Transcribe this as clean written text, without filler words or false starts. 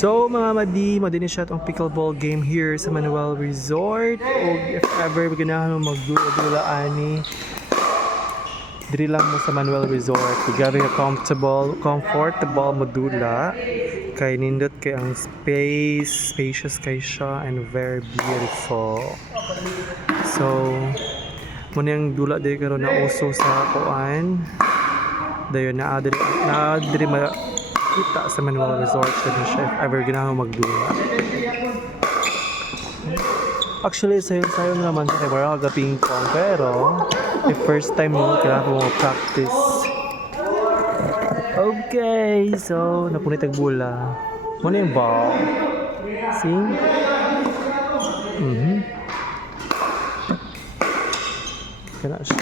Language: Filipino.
So mga madi ni siya itong pickleball game here sa Manuel Resort. O if ever ganahan mo magdula-dula ani, diri lang mo sa Manuel Resort. Very comfortable modula. Kay nindot kay ang spacious kay siya and very beautiful. So, muna yung dula diri karon na uso sa kuan. Dayon na diri makita sa Manuel Resort din siya if ever ganahan mo magdula. Actually, sayo naman sa kay Barang ping pong pero if first time mo kailangan mo practice. Okay, so napunit ang bula. Muna yung ball. See? Kaya siya.